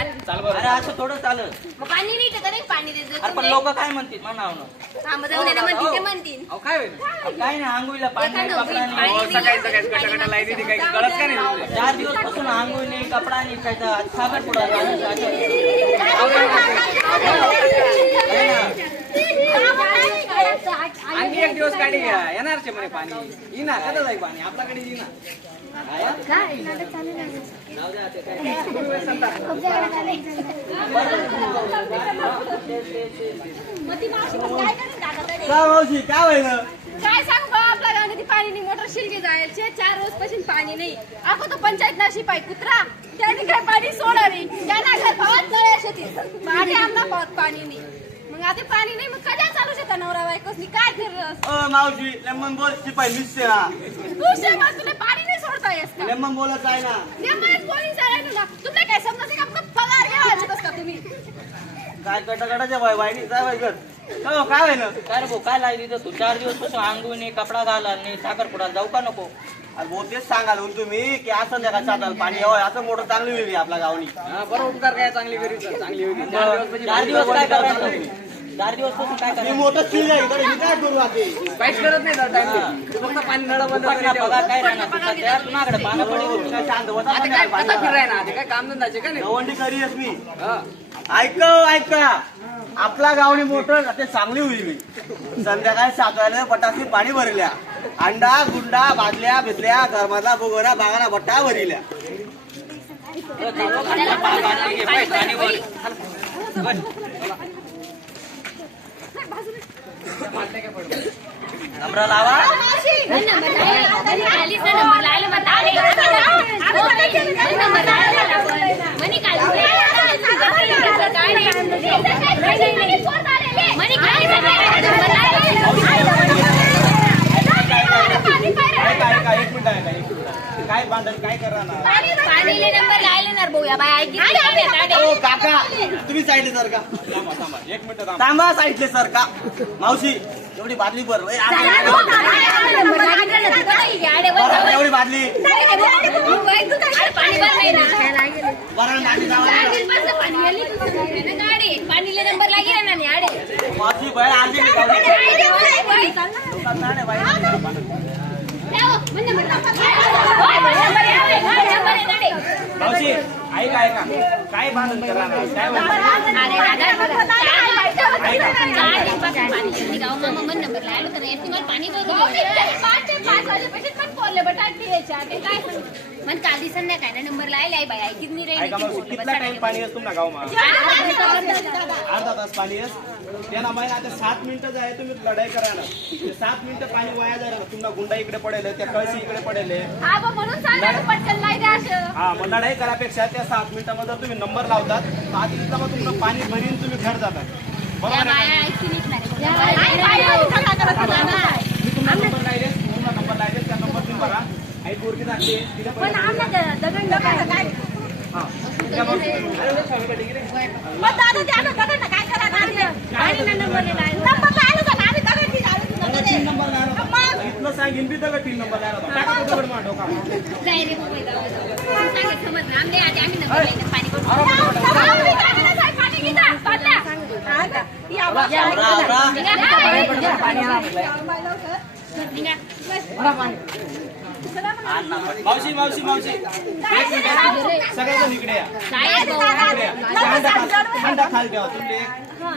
यार. अरे असं थोडं चालत. मग पाणी नाही तर नाही पाणी देत अरे पण लोक काय म्हणतील म्हणावं काम जाऊन येणं म्हणतील ते म्हणतील. काय नाही आंघोळीला पाणी नाही, कपडा नाही. सकाळी लाईनी ती काही कळत का नाही. 4 दिवस पासून आंघोळी नाही, कपडा नाही, काय सागर पुढा आणखी एक दिवस काढी घ्या येणारचे म्हणे पाणी येईना कदा जाई पाणी आपल्याकडे येईना. काय होईल काय सांगू बा आपल्या गावात ती पाणी नाही मोटर शिलके जायचे 4 रोज पासून पाणी नाही. आपण तो पंचायत ना शिपाई कुत्रा त्याने काय पाणी सोडावी त्यांना घर पावत नळ्या शेतीत पाणी आमना पावत पाणी नाही. मग आता पाणी नाही मग कधी चालू शकता नवरा बायकोसनी काय फिरस. मावशी लेमन बोल शिपाई निश्चय तू शेमा तुला पाणी नाही सोडता येस का. लेमन बोलत आहे ना. नेमन कोणी जायला ना तुला काय समजते का फक्त पगार घ्यायचे बस का तुम्ही. काय कटाकटाच्या वाईनी काय कर काय होईल काय रे भाऊ काय लागली तर तू 4 दिवस पासून आंघोळ नाही, कपडा घाला नाही, साखरपुड्याला जाऊ का नको. अरे भाऊ तेच सांगाल तुम्ही की असं द्या का चाटाल पाणी हवं असं मोठं चांगली वेगळी आपल्या गावनी. बरोबर उपकार काय चांगली घरी चांगली होती. 4 दिवस काय करायचं तुम्ही 4 दिवस पासून काय करायचं. मोठं चिल आहे इकडे काय करू आता काहीच करत नाही टाइम फक्त पाणी नळ बंद पगार काय राहणार सध्या तुझ्याकडे पानं पडली काय शांत होता आता फिराय ना ते काय काम धंदाचे का नाही. गवंडी करी मी ऐका आपला गावनी मोटर ते चांगली होईल. संध्याकाळी 7 वाजता पटाशी पाणी भरल्या अंडा गुंडा बादल्या भिजल्या गरमाला बोगरा बागाला बट्टा भरिल्या. नंबर लावा काय बांधल काय करणार काका तुम्ही साईडले सर का थांबा साईडले सर का मावशी एवढी बादली भर एवढी बादली मावशी बाहेर आली मावशी ऐका काय बांधून करा काल संध्याकाळ ना नंबर लायला बाई किती कितना टाइम पाणी असतो ना गाव अर्धा तास पाणी त्यांना माहिती आता 7 मिनिटं जाय तुम्ही लढाई करा ना 7 मिनिटं पाणी वाया जायला ना तुम्हाला गुंडा इकडे पडेल त्या कळशी इकडे पडेल हा मग लढाई करापेक्षा त्या 7 मिनिटांमध्ये तुम्ही नंबर लावतात 5 मिनिटांमध्ये तुम्हाला पाणी भरीन तुम्ही घर जातात बरोबर नंबर लायले त्या नंबर तुम्ही भरा आई पोरगी टाकते इथलं सांगेन बी दगड 3 नंबर मावशी मावशी मावशी सगळ्याजण इकडे या थंडा खाली ठेवा तुम्ही एक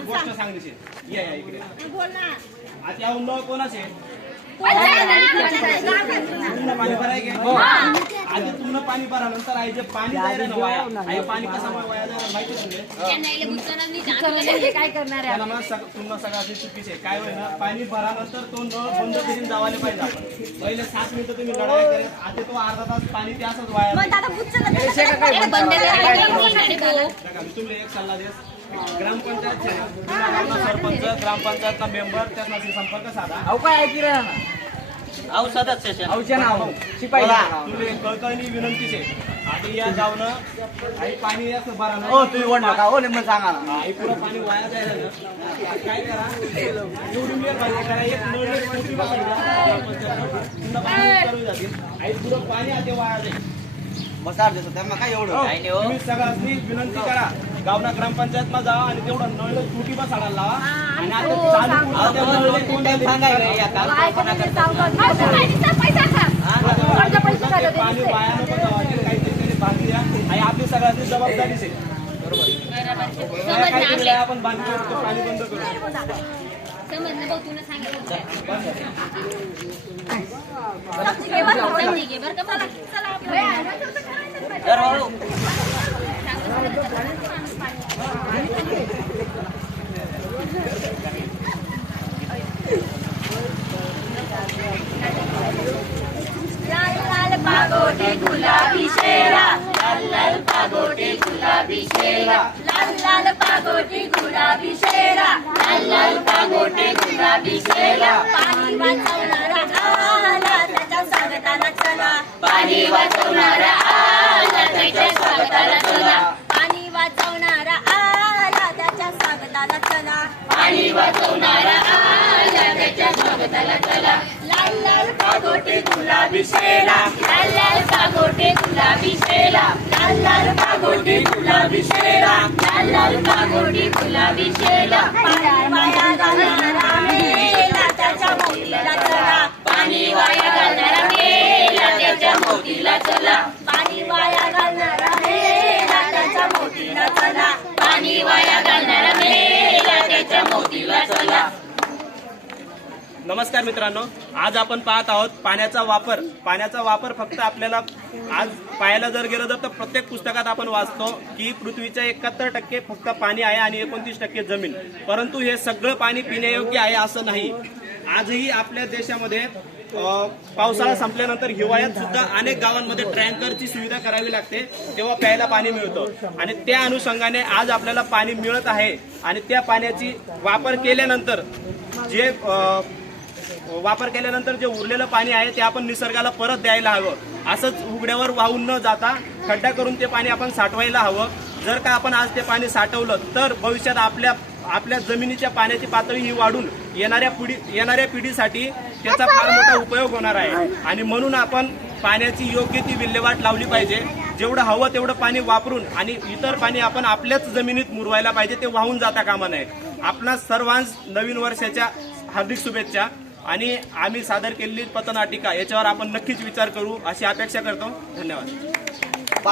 गोष्ट सांगायची या इकडे आता या उन्हाळ कोणाचे तुम्हाला पाणी भरायचे आधी तुम्हाला पाणी भरा नंतर आहे जे पाणी जायला ना वाया आहे पाणी कसं वाया जायला माहिती तुम्ही काय करणार आहे तुम्हाला सगळ्याची चुकीचे काय होईल ना पाणी भरा नंतर तो नळ बंद करून जावायला पाहिजे आपण पहिले 7 मिनिटं तुम्ही लढाई करत आता तो अर्धा तास पाणी ते असंच वाया तुम्ही एक सल्ला देस ग्रामपंचायत सरपंच ग्रामपंचायतचा मेंबर त्यांना संपर्क साधा काय ऐकी रे अहो सदस्य शिपाई तुम्ही कळकळणी विनंतीच आहे आणि या गावनं आई पाणी असं भरा हो तुम्ही वड नका हो नेमकं सांगा ना आई पुरं पाणी वाया जायला ना काय करा निवडून करा एक नळ मंत्री पुन्हा पाणी करू जातील आई पुरं पाणी आता वाया जाईल बसार देतो त्यांना काय एवढं हो, काय नाही हो. तुम्ही सगळ्यांनी विनंती करा गावना ग्रामपंचायत मध्ये जावा आणि तेवढं नळ तुटी बसाडायला लावा आणि आता हो, चालू सांगतो. पुढं त्या नळले कोण द्यायला सांगायला या काय कालपणा करते करतात. सांगतो. अहो, पाणीचा पैसा खा. कर्ज पैसे खा देते पाणी नुसते. वाया नको जावं, ते काहीतरी तरी बांधून द्या आणि आपली सगळ्यांची जबाबदारीच आहे. समजलं काहीतरी आपले. आपण बांधतो तो पाणी बंद करू. समजलं भाऊ, तुला सांगितलं. समजी घे बरं का, समजी घे बरं का. चला, चला आपलं. तर हो. लाल लाल पागोटे गुलाबी शेरा, लाल लाल पागोटे गुलाबी शेरा, लाल लाल पागोटे गुलाबी शेरा, लाल लाल पागोटे गुलाबी शेरा. पाणी वाचवणारा आला त्याच्या स्वागताला चला, पाणी वाचवणारा आला त्याच्या स्वागताला चला, पाणी वाचवणारा आला त्याच्या स्वागताला चला, पाणी वाचवणारा आला त्याच्या स्वागताला चला. लाल लाल पागोटे गुलाबी शेरा, लाल लाल पागोटे गुलाबी शेरा, लाल लाल पागोटे गुलाबी शेरा, लाल लाल पागोटे गुलाबी शेरा. पाणी वाया घालणारा मेला त्याच्या मोतीला चला, पाणी वाया घालणारा मेला त्याच्या मोतीला चला, पाणी वाया घालणारा मेला त्याच्या मोतीला चला, पाणी वाया घालणारा मेला त्याच्या मोतीला चला. नमस्कार मित्रांनो, आज आपण पाहत आहोत पाण्याचा वापर फक्त आपल्याला आज पाहायला जर गेलं तर प्रत्येक पुस्तकात आपण वाचतो की पृथ्वीच्या 71% फक्त पाणी आहे आणि 29% जमीन. परंतु हे सगळं पाणी पिण्यायोग्य आहे असं नाही. आजही आपल्या देशामध्ये पावसाळा संपल्यानंतर हिवाळ्यात सुद्धा अनेक गावांमध्ये टँकरची सुविधा करावी लागते, तेव्हा प्यायला पाणी मिळतं आणि त्या अनुषंगाने आज आपल्याला पाणी मिळत आहे. आणि त्या पाण्याची वापर केल्यानंतर जे उरलेलं पाणी आहे ते आपण निसर्गाला परत द्यायला हवं. असंच उघड्यावर वाहून न जाता खड्डा करून ते पाणी आपण साठवायला हवं. जर का आपण आज ते पाणी साठवलं तर भविष्यात आपल्या जमिनीच्या पाण्याची पातळी ही वाढून येणाऱ्या पिढीसाठी त्याचा फार मोठा उपयोग होणार आहे. आणि म्हणून आपण पाण्याची योग्य ती विल्हेवाट लावली पाहिजे. जेवढं हवं तेवढं पाणी वापरून आणि इतर पाणी आपण आपल्याच जमिनीत मुरवायला पाहिजे, ते वाहून जाता कामा नये. आपणा सर्वांस नवीन वर्षाच्या हार्दिक शुभेच्छा. आणि आम्ही सादर केलेली पथनाटिका याच्यावर आपण नक्कीच विचार करू अशी अपेक्षा करतो. धन्यवाद.